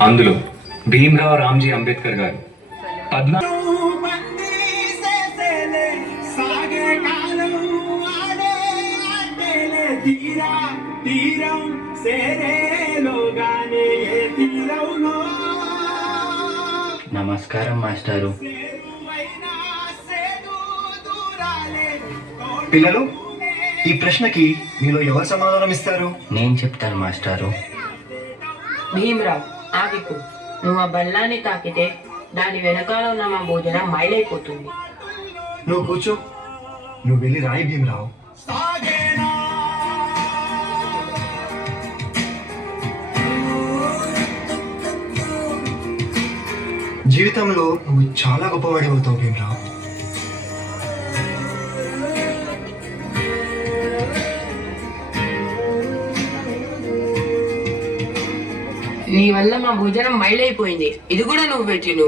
అందులో భీమ్రావ్ రామ్జీ అంబేద్కర్ గారు పద్నా నమస్కారం మాస్టారు. పిల్లలు, ఈ ప్రశ్నకి మీలో ఎవరు సమాధానం ఇస్తారు? నేను చెప్తాను మాస్టారు. భీమ్రావ్, ఆగిపో. నువ్వు ఆ బల్లాన్ని తాకితే దాని వెనకాల ఉన్న మా భోజనం మైలైపోతుంది. నువ్వు కూర్చో. నువ్వు వెళ్ళి రాయి భీమరావు. జీవితంలో నువ్వు చాలా గొప్పవాడి అవుతావు భీమరావు. నీ వల్ల మా భోజనం మైలైపోయింది. ఇది కూడా నువ్వు పెట్టిను.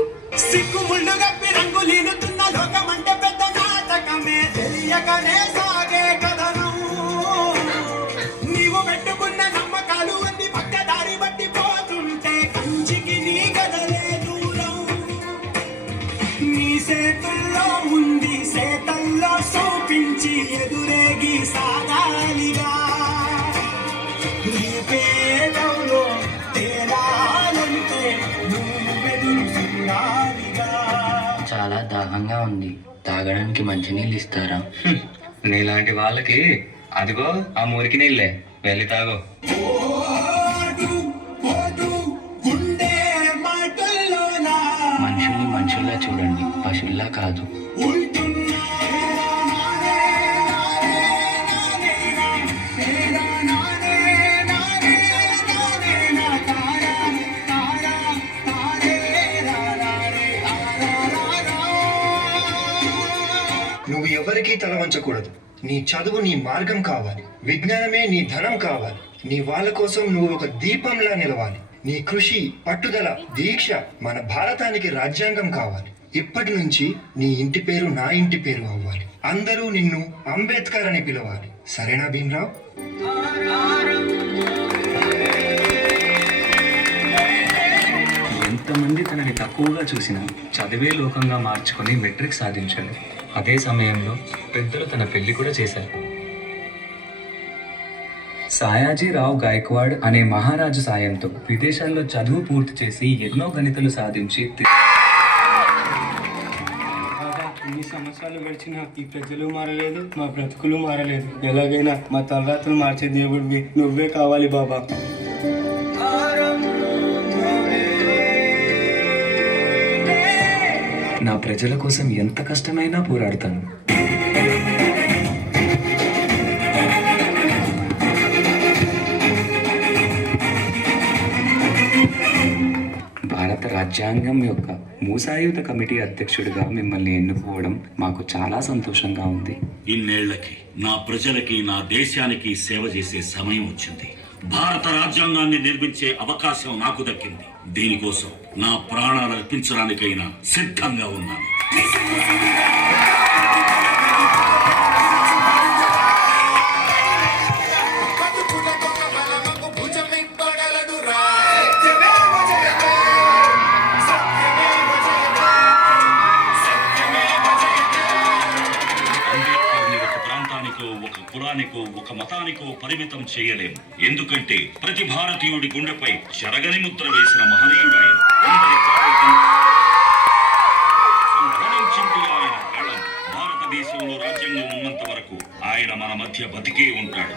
నీవు పెట్టుకున్న నమ్మకాలు అన్ని పక్కదారి బట్టి పోతుంటే కంచికి నీ కదలే దూరం. నీ చేతుల్లో ఉంది, చేతల్లో చూపించి ఎదురేగి సాగాలిగా. నీ పేదలో తేడాలంటే నువ్వెదురు చూడాలిగా. చాలా దాహంగా ఉంది. తాగడానికి మంచినీళ్ళు ఇస్తారా? నీలాంటి వాళ్ళకి అదిగో ఆ మురికి నీళ్ళే, వెళ్ళి తాగో. మనుషుల్ని మనుషుల్లా చూడండి, పశువుల్లా కాదు. నువ్వు ఎవరికీ తల వంచకూడదు. నీ చదువు నీ మార్గం కావాలి. విజ్ఞానమే నీ ధనం కావాలి. నీ వాళ్ళ కోసం నువ్వు ఒక దీపంలా నిలవాలి. నీ కృషి, పట్టుదల, దీక్ష మన భారతానికి రాజ్యాంగం కావాలి. ఇప్పటి నుంచి నీ ఇంటి పేరు నా ఇంటి పేరు అవ్వాలి. అందరూ నిన్ను అంబేద్కర్ అని పిలవాలి. సరేనా భీమ్రావ్? ఎంతమంది తనని తక్కువగా చూసినా చదివే లోకంగా మార్చుకొని మెట్రిక్ సాధించాడు. అదే సమయంలో పెద్దలు తన పెళ్లి కూడా చేశారు. సాయాజీరావు గాయక్వాడ్ అనే మహారాజు సాయంతో విదేశాల్లో చదువు పూర్తి చేసి ఎన్నో గణితలు సాధించి ఎన్ని సంవత్సరాలు గడిచినా ఈ ప్రజలు మారలేదు, మా బ్రతుకులు మారలేదు. ఎలాగైనా మా తలరాత్రులు మార్చే దేవుడివి నువ్వే కావాలి బాబా. నా ప్రజల కోసం ఎంత కష్టమైనా పోరాడతాను. భారత రాజ్యాంగం యొక్క మూసాయుధ కమిటీ అధ్యక్షుడిగా మిమ్మల్ని ఎన్నుకోవడం మాకు చాలా సంతోషంగా ఉంది. ఇన్నేళ్లకి నా ప్రజలకి, నా దేశానికి సేవ చేసే సమయం వచ్చింది. భారత రాజ్యాంగాన్ని నిర్మించే అవకాశం నాకు దక్కింది. దీనికోసం నా ప్రాణాలు అర్పించడానికైనా సిద్ధంగా ఉన్నాను. ఒక కులానికో ఒక మతానికో పరిమితం చేయలేము. ఎందుకంటే ప్రతి భారతీయుడి గుండెపై చెరగని ముద్ర వేసిన మహనీయుడు ఆయన. భారతదేశంలో రాజ్యాంగం ఉన్నంత వరకు ఆయన మన మధ్య బతికే ఉంటాడు.